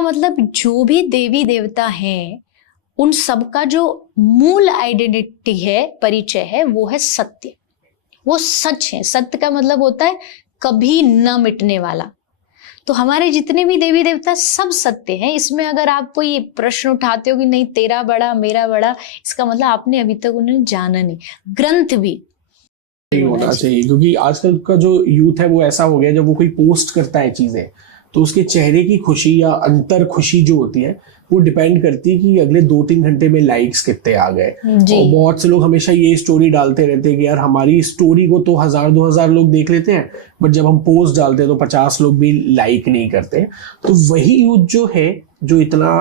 इसका मतलब जो भी देवी देवता हैं उन सबका जो मूल आइडेंटिटी है, परिचय है, वो है सत्य। वो सच है। सत्य का मतलब होता है कभी न मिटने वाला। तो हमारे जितने भी देवी देवता सब सत्य हैं। इसमें अगर आप कोई प्रश्न उठाते हो कि नहीं तेरा बड़ा मेरा बड़ा, इसका मतलब आपने अभी तक उन्हें जाना नहीं। ग्रंथ भी नहीं होना चाहिए, क्योंकि आजकल का जो यूथ है वो ऐसा हो गया, जब वो कोई पोस्ट करता है चीजें तो उसके चेहरे की खुशी या अंतर खुशी जो होती है वो डिपेंड करती है कि अगले 2-3 घंटे में लाइक्स कितने आ गए। और बहुत से लोग हमेशा ये स्टोरी डालते रहते हैं कि यार हमारी स्टोरी को तो 1000-2000 लोग देख लेते हैं, बट जब हम पोस्ट डालते हैं तो 50 लोग भी लाइक नहीं करते। तो वही यूथ जो है जो इतना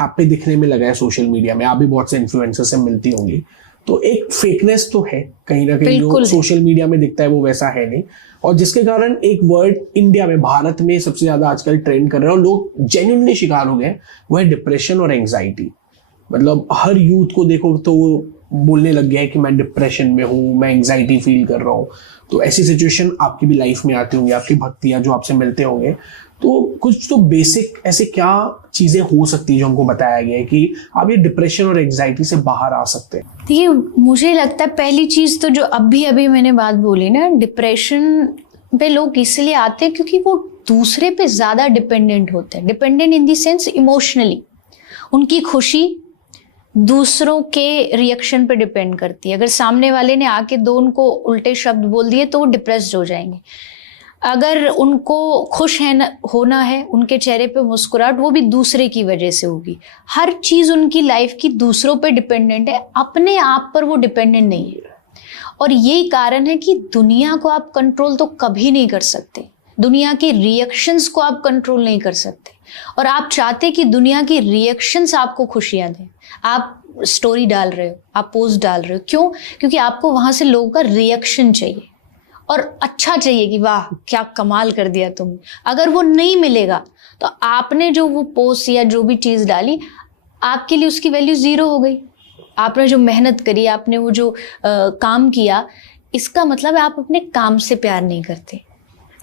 हैप्पी दिखने में लगा है सोशल मीडिया में, आप भी बहुत से इन्फ्लुएंसर से मिलती होंगी, तो एक फेकनेस तो है कहीं ना कहीं, जो सोशल मीडिया में दिखता है वो वैसा है नहीं। और जिसके कारण एक वर्ड इंडिया में, भारत में सबसे ज्यादा आजकल ट्रेंड कर रहा है और लोग जेन्युइनली शिकार हो गए, वो है डिप्रेशन और एंजाइटी। मतलब हर यूथ को देखो तो वो बोलने लग गया है कि मैं डिप्रेशन में हूँ, मैं एंजाइटी फील कर रहा हूँ। तो ऐसी सिचुएशन आपकी भी लाइफ में आती होंगी, आपकी भक्तियां जो आपसे मिलते होंगे, तो कुछ तो बेसिक ऐसे क्या चीजें हो सकती है जो हमको बताया गया है कि आप ये डिप्रेशन और एंजाइटी से बाहर आ सकते हैं? देखिए, मुझे लगता है पहली चीज तो जो अभी मैंने बात बोली ना, डिप्रेशन पे लोग इसलिए आते हैं क्योंकि वो दूसरे पे ज्यादा डिपेंडेंट होते हैं। Dependent in the sense emotionally, उनकी खुशी दूसरों के रिएक्शन पे डिपेंड करती है। अगर सामने वाले ने आके दो उनको उल्टे शब्द बोल दिए तो वो डिप्रेस्ड हो जाएंगे। अगर उनको खुश होना है, उनके चेहरे पे मुस्कुराहट, वो भी दूसरे की वजह से होगी। हर चीज उनकी लाइफ की दूसरों पे डिपेंडेंट है, अपने आप पर वो डिपेंडेंट नहीं है। और यही कारण है कि दुनिया को आप कंट्रोल तो कभी नहीं कर सकते, दुनिया के रिएक्शंस को आप कंट्रोल नहीं कर सकते। और आप चाहते कि दुनिया की रिएक्शंस आपको खुशियां दें। आप स्टोरी डाल रहे हो, आप पोस्ट डाल रहे हो, क्यों? क्योंकि आपको वहां से लोगों का रिएक्शन चाहिए और अच्छा चाहिए कि वाह क्या कमाल कर दिया तुम। अगर वो नहीं मिलेगा तो आपने जो वो पोस्ट या जो भी चीज डाली, आपके लिए उसकी वैल्यू जीरो हो गई। आपने जो मेहनत करी, आपने वो जो काम किया, इसका मतलब है आप अपने काम से प्यार नहीं करते।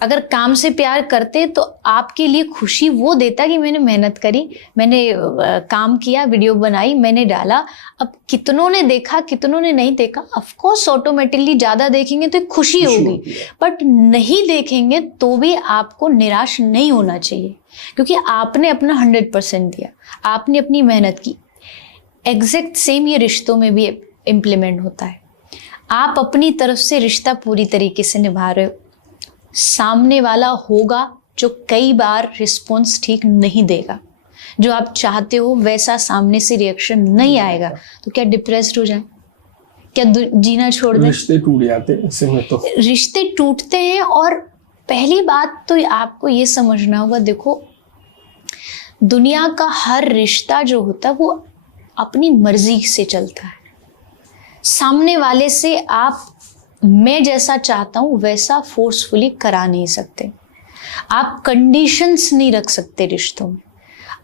अगर काम से प्यार करते तो आपके लिए खुशी वो देता कि मैंने मेहनत करी, मैंने काम किया, वीडियो बनाई, मैंने डाला। अब कितनों ने देखा, कितनों ने नहीं देखा, ऑफ कोर्स ऑटोमेटिकली ज्यादा देखेंगे तो खुशी होगी, बट नहीं देखेंगे तो भी आपको निराश नहीं होना चाहिए, क्योंकि आपने अपना 100% दिया, आपने अपनी मेहनत की। एग्जैक्ट सेम ये रिश्तों में भी इम्प्लीमेंट होता है। आप अपनी तरफ से रिश्ता पूरी तरीके से निभा रहे हो, सामने वाला होगा जो कई बार रिस्पॉन्स ठीक नहीं देगा, जो आप चाहते हो वैसा सामने से रिएक्शन नहीं आएगा, तो क्या डिप्रेस्ड हो जाए? क्या जीना छोड़ दें? रिश्ते टूट जाते हैं ऐसे में तो। रिश्ते टूटते हैं। और पहली बात तो आपको ये समझना होगा, देखो दुनिया का हर रिश्ता जो होता है वो अपनी मर्जी से चलता है। सामने वाले से आप मैं जैसा चाहता हूं वैसा फोर्सफुली करा नहीं सकते। आप कंडीशंस नहीं रख सकते रिश्तों में।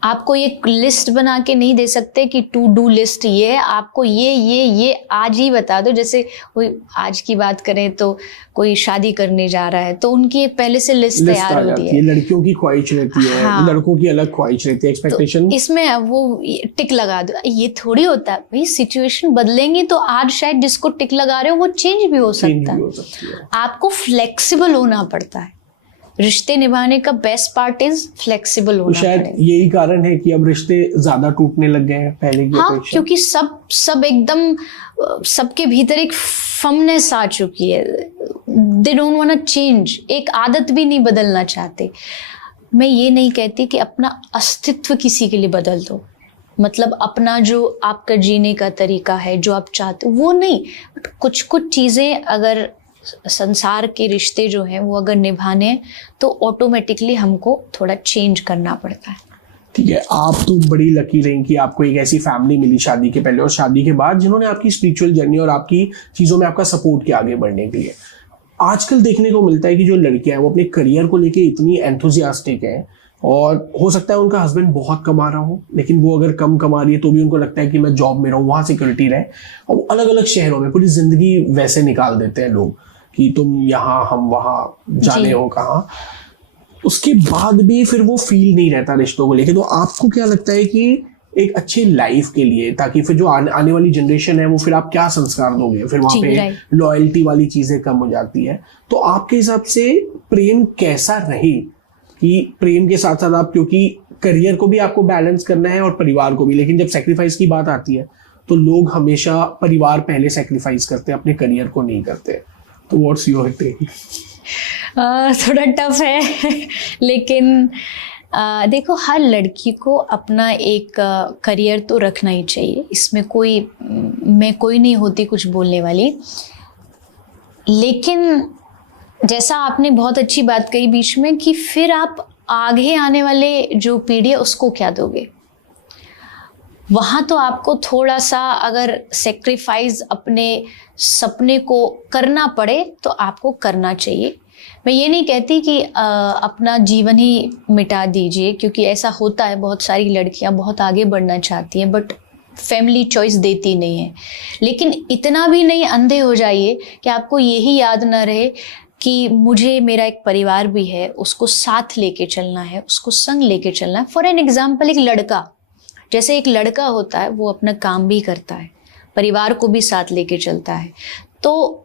आपको एक लिस्ट बना के नहीं दे सकते कि टू डू लिस्ट ये है, आपको ये आज ही बता दो। जैसे कोई आज की बात करें तो कोई शादी करने जा रहा है तो उनकी एक पहले से लिस्ट तैयार होती है। लड़कियों की ख्वाहिश रहती है, हाँ। लड़कों की अलग ख्वाहिश रहती है, एक्सपेक्टेशन। तो इसमें वो टिक लगा दो, ये थोड़ी होता है भाई। सिचुएशन बदलेंगी तो आज शायद जिसको टिक लगा रहे हो वो चेंज भी हो सकता है। आपको फ्लेक्सिबल होना पड़ता है। रिश्ते निभाने का बेस्ट पार्ट इज फ्लेक्सिबल होना। शायद यही कारण है कि अब रिश्ते ज्यादा टूटने लग गए हैं पहले की अपेक्षा। क्योंकि सब एकदम सबके भीतर एक फर्मनेस आ चुकी है। They don't want to change, एक आदत भी नहीं बदलना चाहते। मैं ये नहीं कहती कि अपना अस्तित्व किसी के लिए बदल दो, मतलब अपना जो आपका जीने का तरीका है, जो आप चाहते हो वो नहीं, बट कुछ चीजें अगर संसार के रिश्ते जो हैं वो अगर निभाने हैं तो ऑटोमेटिकली हमको थोड़ा चेंज करना पड़ता है। ठीक है, आप तो बड़ी लकी रही कि आपको एक ऐसी फैमिली मिली शादी के पहले और शादी के बाद, जिन्होंने आपकी स्पिरिचुअल जर्नी और आपकी चीजों में आपका सपोर्ट किया आगे बढ़ने के लिए। आजकल देखने को मिलता है कि जो लड़कियां हैं वो अपने करियर को लेके इतनी एंथुजियास्टिक है, और हो सकता है उनका हस्बैंड बहुत कमा रहा हो, लेकिन वो अगर कम कमा रही है तो भी उनको लगता है कि मैं जॉब में रहूं, वहां सिक्योरिटी रहे, और वो अलग अलग शहरों में पूरी जिंदगी वैसे निकाल देते हैं लोग कि तुम यहाँ हम वहां, जाने हो कहाँ। उसके बाद भी फिर वो फील नहीं रहता रिश्तों को लेके। तो आपको क्या लगता है कि एक अच्छी लाइफ के लिए, ताकि फिर जो आने वाली जनरेशन है वो फिर आप क्या संस्कार दोगे? फिर वहां पे लॉयल्टी वाली चीजें कम हो जाती है। तो आपके हिसाब से प्रेम कैसा रहे कि प्रेम के साथ साथ आप, क्योंकि करियर को भी आपको बैलेंस करना है और परिवार को भी, लेकिन जब सेक्रीफाइस की बात आती है तो लोग हमेशा परिवार पहले सेक्रीफाइस करते हैं, अपने करियर को नहीं करते। तो व्हाट्स योर टेक? थोड़ा टफ है लेकिन देखो, हर लड़की को अपना एक करियर तो रखना ही चाहिए, इसमें मैं कोई नहीं होती कुछ बोलने वाली। लेकिन जैसा आपने बहुत अच्छी बात कही बीच में कि फिर आप आगे आने वाले जो पीढ़ी है उसको क्या दोगे, वहाँ तो आपको थोड़ा सा अगर सेक्रीफाइस अपने सपने को करना पड़े तो आपको करना चाहिए। मैं ये नहीं कहती कि अपना जीवन ही मिटा दीजिए, क्योंकि ऐसा होता है, बहुत सारी लड़कियां बहुत आगे बढ़ना चाहती हैं बट फैमिली चॉइस देती नहीं है। लेकिन इतना भी नहीं अंधे हो जाइए कि आपको यही याद ना रहे कि मुझे मेरा एक परिवार भी है, उसको साथ लेके चलना है, उसको संग लेके चलना है। फॉर एन एग्जाम्पल, एक लड़का, जैसे एक लड़का होता है वो अपना काम भी करता है, परिवार को भी साथ लेके चलता है, तो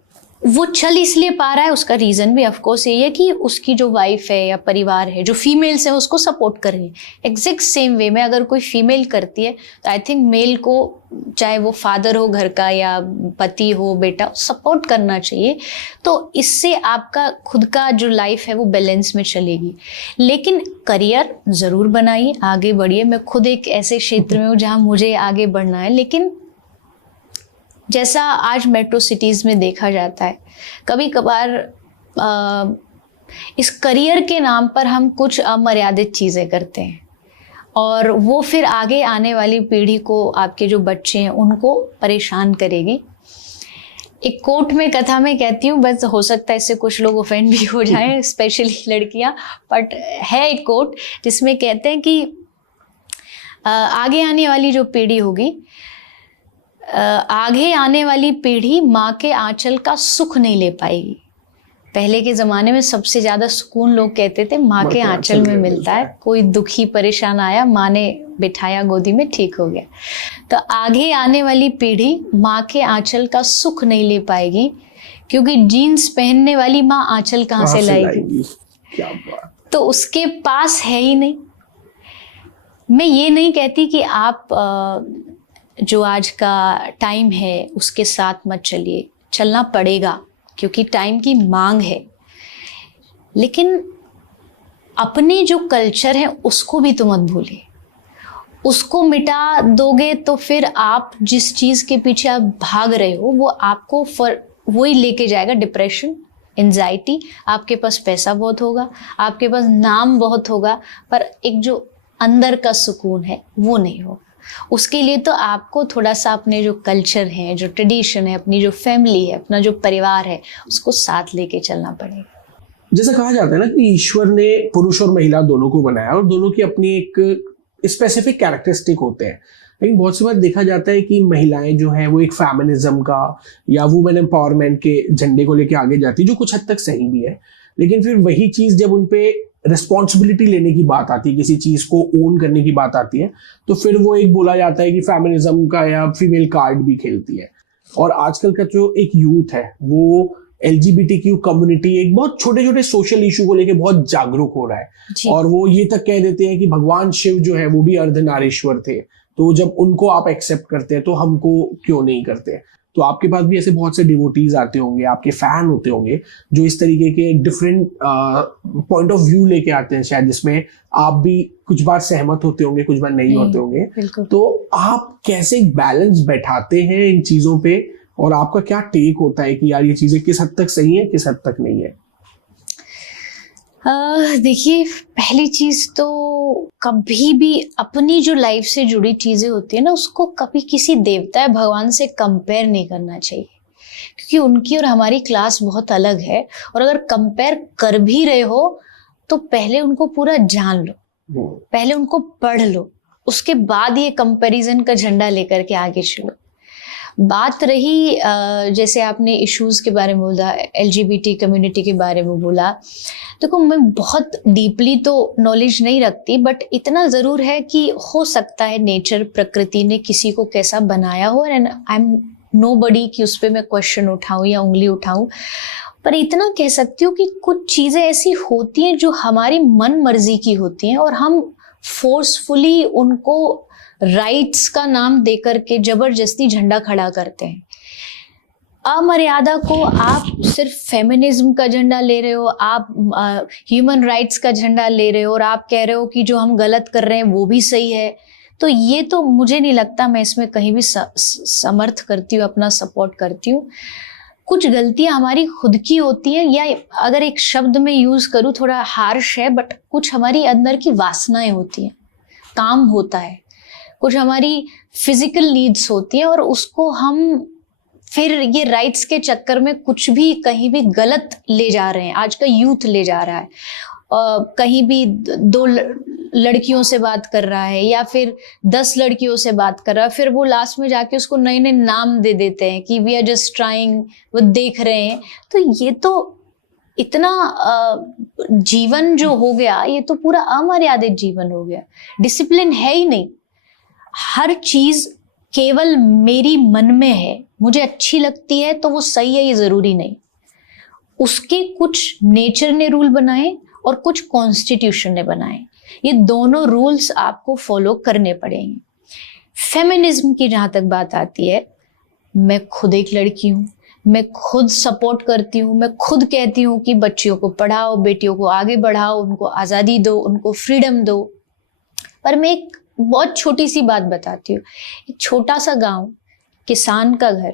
वो चल इसलिए पा रहा है, उसका रीज़न भी ऑफ कोर्स यही है कि उसकी जो वाइफ है या परिवार है, जो फीमेल्स हैं, उसको सपोर्ट कर रही है। एग्जैक्ट सेम वे में अगर कोई फीमेल करती है तो आई थिंक मेल को, चाहे वो फादर हो घर का या पति हो, बेटा, सपोर्ट करना चाहिए। तो इससे आपका खुद का जो लाइफ है वो बैलेंस में चलेगी। लेकिन करियर ज़रूर बनाइए, आगे बढ़िए। मैं खुद एक ऐसे क्षेत्र में हूँ जहाँ मुझे आगे बढ़ना है, लेकिन जैसा आज मेट्रो सिटीज़ में देखा जाता है, कभी कभार इस करियर के नाम पर हम कुछ अमर्यादित चीज़ें करते हैं और वो फिर आगे आने वाली पीढ़ी को, आपके जो बच्चे हैं, उनको परेशान करेगी। एक कोट में, कथा में कहती हूँ, बस हो सकता है इससे कुछ लोग ऑफेंड भी हो जाएं, स्पेशली लड़कियाँ, बट है एक कोट जिसमें कहते हैं कि आगे आने वाली जो पीढ़ी होगी, आगे आने वाली पीढ़ी माँ के आंचल का सुख नहीं ले पाएगी। पहले के ज़माने में सबसे ज़्यादा सुकून लोग कहते थे माँ के आंचल में मिलता है। कोई दुखी परेशान आया, माँ ने बिठाया गोदी में, ठीक हो गया। तो आगे आने वाली पीढ़ी माँ के आंचल का सुख नहीं ले पाएगी, क्योंकि जीन्स पहनने वाली माँ आंचल कहाँ से लाएगी? क्या बात। तो उसके पास है ही नहीं। मैं ये नहीं कहती कि आप जो आज का टाइम है उसके साथ मत चलिए, चलना पड़ेगा क्योंकि टाइम की मांग है। लेकिन अपने जो कल्चर है उसको भी तो मत भूलिए। उसको मिटा दोगे तो फिर आप जिस चीज़ के पीछे आप भाग रहे हो वो आपको वही लेके जाएगा, डिप्रेशन, एंजाइटी। आपके पास पैसा बहुत होगा, आपके पास नाम बहुत होगा, पर एक जो अंदर का सुकून है वो नहीं होगा। उसके लिए तो आपको थोड़ा सा अपने जो कल्चर है, जो ट्रेडिशन है, अपनी जो फैमिली है, अपना जो परिवार है, उसको साथ लेके चलना पड़ेगा। जैसा कहा जाता है ना कि ईश्वर ने पुरुष और महिला दोनों को बनाया और दोनों की अपनी एक स्पेसिफिक कैरेक्टरिस्टिक होते हैं। लेकिन बहुत सी बार देखा जाता है कि महिलाएं जो हैं वो एक फेमिनिज्म का या वुमेन एम्पावरमेंट के झंडे को लेके आगे जाती है, जो कुछ हद तक सही भी है। लेकिन फिर वही चीज जब उनपे रिस्पॉन्सिबिलिटी लेने की बात आती है, किसी चीज को ओन करने की बात आती है, तो फिर वो एक बोला जाता है कि फेमिनिज्म का या फीमेल कार्ड भी खेलती है। और आजकल का जो एक यूथ है वो LGBTQ कम्युनिटी एक बहुत छोटे छोटे सोशल इशू को लेके बहुत जागरूक हो रहा है। और वो ये तक कह देते हैं कि भगवान शिव जो है वो भी अर्धनारीश्वर थे, तो जब उनको आप एक्सेप्ट करते हैं तो हमको क्यों नहीं करते। तो आपके पास भी ऐसे बहुत से डिवोटीज आते होंगे, आपके फैन होते होंगे जो इस तरीके के डिफरेंट पॉइंट ऑफ व्यू लेके आते हैं शायद, जिसमें आप भी कुछ बार सहमत होते होंगे, कुछ बार नहीं होते होंगे। तो आप कैसे बैलेंस बैठाते हैं इन चीजों पे, और आपका क्या टेक होता है कि यार ये चीजें किस हद तक सही है, किस हद तक नहीं है? देखिए, पहली चीज तो कभी भी अपनी जो लाइफ से जुड़ी चीजें होती है ना, उसको कभी किसी देवता या भगवान से कंपेयर नहीं करना चाहिए, क्योंकि उनकी और हमारी क्लास बहुत अलग है। और अगर कंपेयर कर भी रहे हो तो पहले उनको पूरा जान लो, पहले उनको पढ़ लो, उसके बाद ये कंपैरिजन का झंडा लेकर के आगे चलो। बात रही जैसे आपने इश्यूज के बारे में बोला, LGBT कम्युनिटी के बारे में बोला, देखो मैं बहुत डीपली तो नॉलेज नहीं रखती, बट इतना ज़रूर है कि हो सकता है नेचर, प्रकृति ने किसी को कैसा बनाया हो, एंड आई एम नोबडी कि उस पर मैं क्वेश्चन उठाऊं या उंगली उठाऊं, पर इतना कह सकती हूँ कि कुछ चीज़ें ऐसी होती हैं जो हमारी मन मर्जी की होती हैं और हम फोर्सफुली उनको राइट्स का नाम देकर के जबरदस्ती झंडा खड़ा करते हैं। अमर्यादा को आप सिर्फ फेमिनिज्म का झंडा ले रहे हो, आप ह्यूमन राइट्स का झंडा ले रहे हो और आप कह रहे हो कि जो हम गलत कर रहे हैं वो भी सही है, तो ये तो मुझे नहीं लगता मैं इसमें कहीं भी समर्थ करती हूँ, अपना सपोर्ट करती हूँ। कुछ गलतियां हमारी खुद की होती हैं, या अगर एक शब्द में यूज करूँ थोड़ा हार्श है, बट कुछ हमारी अंदर की वासनाएं होती हैं, काम होता है, कुछ हमारी फिजिकल नीड्स होती हैं और उसको हम फिर ये राइट्स के चक्कर में कुछ भी कहीं भी गलत ले जा रहे हैं। आज का यूथ ले जा रहा है, कहीं भी 2 लड़कियों से बात कर रहा है या फिर 10 लड़कियों से बात कर रहा है, फिर वो लास्ट में जाके उसको नए नए नाम दे देते हैं कि वी आर जस्ट ट्राइंग, वो देख रहे हैं। तो ये तो इतना जीवन जो हो गया, ये तो पूरा अमर्यादित जीवन हो गया, डिसिप्लिन है ही नहीं। हर चीज केवल मेरी मन में है, मुझे अच्छी लगती है तो वो सही है, ये जरूरी नहीं। उसके कुछ नेचर ने रूल बनाए और कुछ कॉन्स्टिट्यूशन ने बनाए, ये दोनों रूल्स आपको फॉलो करने पड़ेंगे। फेमिनिज्म की जहां तक बात आती है, मैं खुद एक लड़की हूँ, मैं खुद सपोर्ट करती हूँ, मैं खुद कहती हूँ कि बच्चियों को पढ़ाओ, बेटियों को आगे बढ़ाओ, उनको आज़ादी दो, उनको फ्रीडम दो। पर मैं एक बहुत छोटी सी बात बताती हूँ। एक छोटा सा गांव, किसान का घर,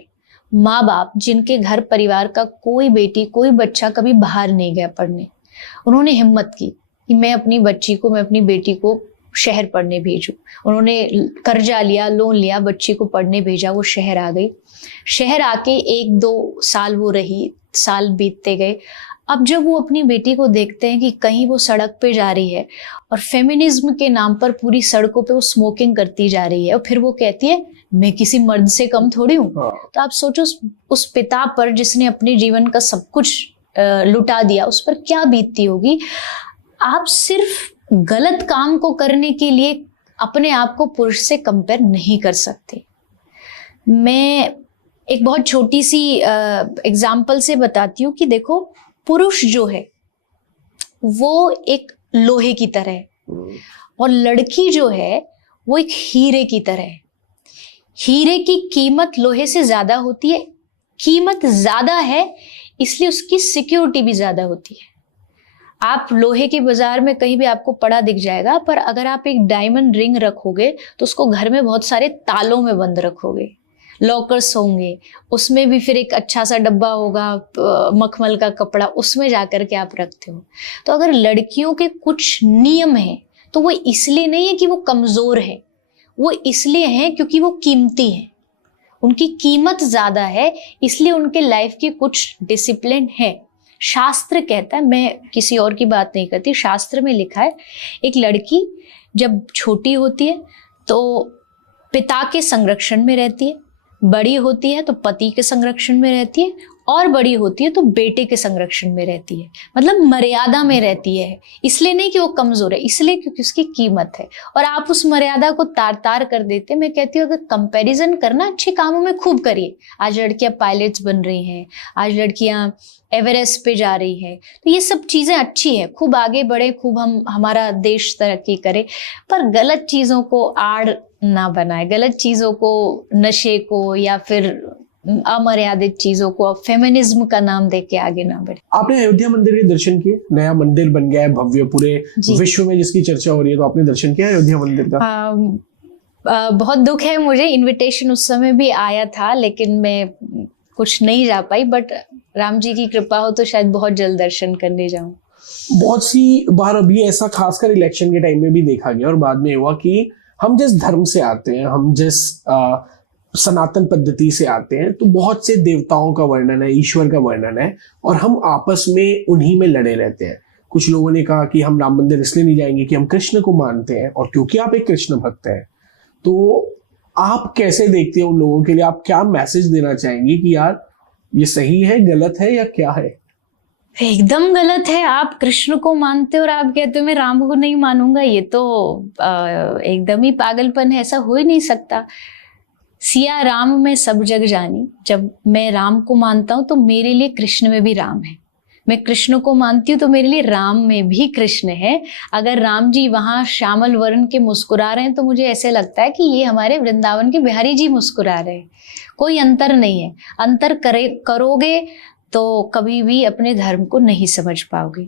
माँ बाप जिनके घर परिवार का कोई बेटी कोई बच्चा कभी बाहर नहीं गया पढ़ने, उन्होंने हिम्मत की कि मैं अपनी बच्ची को, मैं अपनी बेटी को शहर पढ़ने भेजूं। उन्होंने कर्जा लिया, लोन लिया, बच्ची को पढ़ने भेजा, वो शहर आ गई। शहर आके 1-2 साल वो रही, साल बीतते गए। अब जब वो अपनी बेटी को देखते हैं कि कहीं वो सड़क पे जा रही है और फेमिनिज्म के नाम पर पूरी सड़कों पे वो स्मोकिंग करती जा रही है, और फिर वो कहती है मैं किसी मर्द से कम थोड़ी हूँ। तो आप सोचो उस पिता पर जिसने अपने जीवन का सब कुछ लुटा दिया, उस पर क्या बीतती होगी। आप सिर्फ गलत काम को करने के लिए अपने आप को पुरुष से कंपेयर नहीं कर सकते। मैं एक बहुत छोटी सी एग्जाम्पल से बताती हूँ कि देखो, पुरुष जो है वो एक लोहे की तरह है और लड़की जो है वो एक हीरे की तरह है। हीरे की कीमत लोहे से ज्यादा होती है, कीमत ज्यादा है इसलिए उसकी सिक्योरिटी भी ज्यादा होती है। आप लोहे के बाजार में कहीं भी आपको पड़ा दिख जाएगा, पर अगर आप एक डायमंड रिंग रखोगे तो उसको घर में बहुत सारे तालों में बंद रखोगे, लॉकर्स होंगे, उसमें भी फिर एक अच्छा सा डब्बा होगा, मखमल का कपड़ा, उसमें जाकर के आप रखते हो। तो अगर लड़कियों के कुछ नियम हैं तो वो इसलिए नहीं है कि वो कमजोर है, वो इसलिए है क्योंकि वो कीमती हैं, उनकी कीमत ज्यादा है, इसलिए उनके लाइफ की कुछ डिसिप्लिन है। शास्त्र कहता है, मैं किसी और की बात नहीं करती, शास्त्र में लिखा है एक लड़की जब छोटी होती है तो पिता के संरक्षण में रहती है, बड़ी होती है तो पति के संरक्षण में रहती है, और बड़ी होती है तो बेटे के संरक्षण में रहती है, मतलब मर्यादा में रहती है। इसलिए नहीं कि वो कमजोर है, इसलिए क्योंकि उसकी कीमत है। और आप उस मर्यादा को तार तार कर देते। मैं कहती हूँ अगर कंपैरिजन करना, अच्छे कामों में खूब करिए। आज लड़कियां पायलट्स बन रही हैं, आज लड़कियां एवरेस्ट पे जा रही है, तो ये सब चीजें अच्छी है, खूब आगे बढ़े, खूब हमारा देश तरक्की करे, पर गलत चीजों को आड़ ना बनाए, गलत चीजों को, नशे को या फिर अमर्यादित चीजों को फेमिनिज्म का नाम देके आगे ना बढ़े। आपने अयोध्या मंदिर के दर्शन किए? नया मंदिर बन गया है भव्य, पूरे विश्व में जिसकी चर्चा हो रही है, तो आपने दर्शन किया अयोध्या मंदिर का? बहुत दुख है मुझे, इनविटेशन उस समय भी आया था लेकिन मैं कुछ नहीं जा पाई, बट राम जी की कृपा हो तो शायद बहुत जल्द दर्शन करने जाऊं। बहुत सी बार अभी ऐसा खासकर इलेक्शन के टाइम में भी देखा गया और बाद में हुआ कि हम जिस धर्म से आते हैं, हम जिस सनातन पद्धति से आते हैं, तो बहुत से देवताओं का वर्णन है, ईश्वर का वर्णन है, और हम आपस में उन्हीं में लड़े रहते हैं। कुछ लोगों ने कहा कि हम राम मंदिर इसलिए नहीं जाएंगे कि हम कृष्ण को मानते हैं, और क्योंकि आप एक कृष्ण भक्त हैं तो आप कैसे देखते हो उन लोगों के लिए, आप क्या मैसेज देना चाहेंगी कि यार ये सही है, गलत है या क्या है? एकदम गलत है। आप कृष्ण को मानते हो और आप कहते हो मैं राम को नहीं मानूंगा, ये तो एकदम ही पागलपन है, ऐसा हो ही नहीं सकता। सिया राम में सब जग जानी, जब मैं राम को मानता हूं तो मेरे लिए कृष्ण में भी राम है। मैं कृष्ण को मानती हूँ तो मेरे लिए राम में भी कृष्ण है। अगर राम जी वहां श्यामल वर्ण के मुस्कुरा रहे हैं तो मुझे ऐसे लगता है कि ये हमारे वृंदावन के बिहारी जी मुस्कुरा रहे हैं। कोई अंतर नहीं है। अंतर करोगे तो कभी भी अपने धर्म को नहीं समझ पाओगे।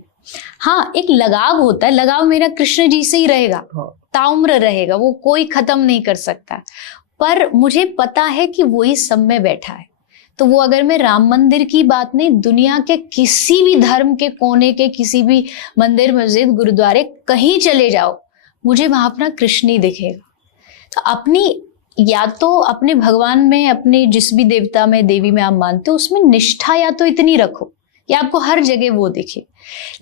हाँ, एक लगाव होता है, लगाव मेरा कृष्ण जी से ही रहेगा, ताउम्र रहेगा, वो कोई खत्म नहीं कर सकता। पर मुझे पता है कि वो ही सब में बैठा है। तो वो अगर मैं राम मंदिर की बात नहीं, दुनिया के किसी भी धर्म के कोने के किसी भी मंदिर, मस्जिद, गुरुद्वारे कहीं चले जाओ, मुझे वहां अपना कृष्ण ही दिखेगा। तो अपनी, या तो अपने भगवान में, अपने जिस भी देवता में, देवी में आप मानते हो, उसमें निष्ठा या तो इतनी रखो कि आपको हर जगह वो दिखे।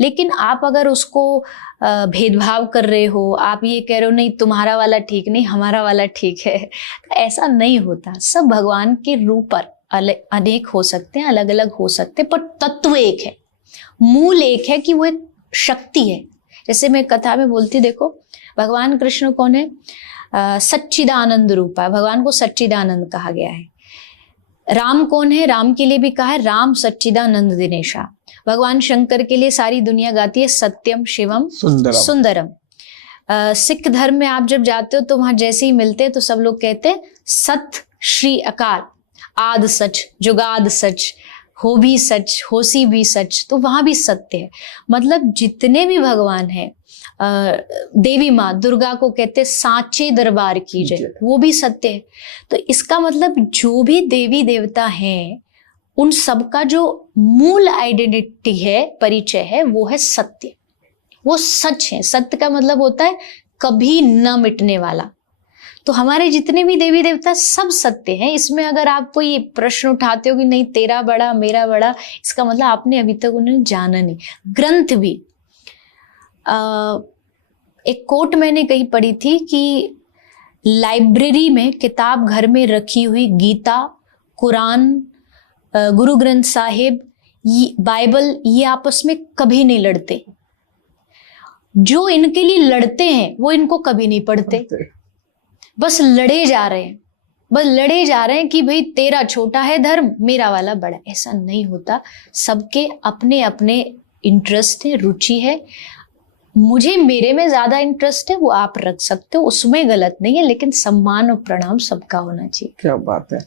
लेकिन आप अगर उसको भेदभाव कर रहे हो, आप ये कह रहे हो नहीं तुम्हारा वाला ठीक नहीं हमारा वाला ठीक है, तो ऐसा नहीं होता। सब भगवान के रूप पर अनेक हो सकते हैं, अलग अलग हो सकते हैं, पर तत्व एक है, मूल एक है कि वो एक शक्ति है। जैसे मैं कथा में बोलती, देखो भगवान कृष्ण कौन है? सच्चिदानंद रूपा, भगवान को सच्चिदानंद कहा गया है। राम कौन है? राम के लिए भी कहा है राम सच्चिदानंद दिनेशा। भगवान शंकर के लिए सारी दुनिया गाती है सत्यम शिवम सुंदरम। सिख धर्म में आप जब जाते हो तो वहां जैसे ही मिलते हैं तो सब लोग कहते हैं सत श्री अकाल, आद सच जुगाद सच, हो भी सच होसी भी सच। तो वहां भी सत्य है। मतलब जितने भी भगवान हैं, देवी माँ दुर्गा को कहते सांचे दरबार की जय, वो भी सत्य है। तो इसका मतलब जो भी देवी देवता हैं उन सबका जो मूल आइडेंटिटी है, परिचय है, वो है सत्य, वो सच है। सत्य का मतलब होता है कभी न मिटने वाला। तो हमारे जितने भी देवी देवता सब सत्य हैं। इसमें अगर आप कोई प्रश्न उठाते हो कि नहीं तेरा बड़ा मेरा बड़ा, इसका मतलब आपने अभी तक उन्हें जाना नहीं। ग्रंथ भी, एक कोट मैंने कहीं पढ़ी थी कि लाइब्रेरी में, किताब घर में रखी हुई गीता, कुरान, गुरु ग्रंथ साहिब, बाइबल, ये आपस में कभी नहीं लड़ते। जो इनके लिए लड़ते हैं वो इनको कभी नहीं पढ़ते। बस लड़े जा रहे हैं, बस लड़े जा रहे हैं कि भाई तेरा छोटा है धर्म, मेरा वाला बड़ा। ऐसा नहीं होता। सबके अपने अपने इंटरेस्ट है, रुचि है। मुझे मेरे में ज्यादा इंटरेस्ट है, वो आप रख सकते हो, उसमें गलत नहीं है। लेकिन सम्मान और प्रणाम सबका होना चाहिए। क्या बात है।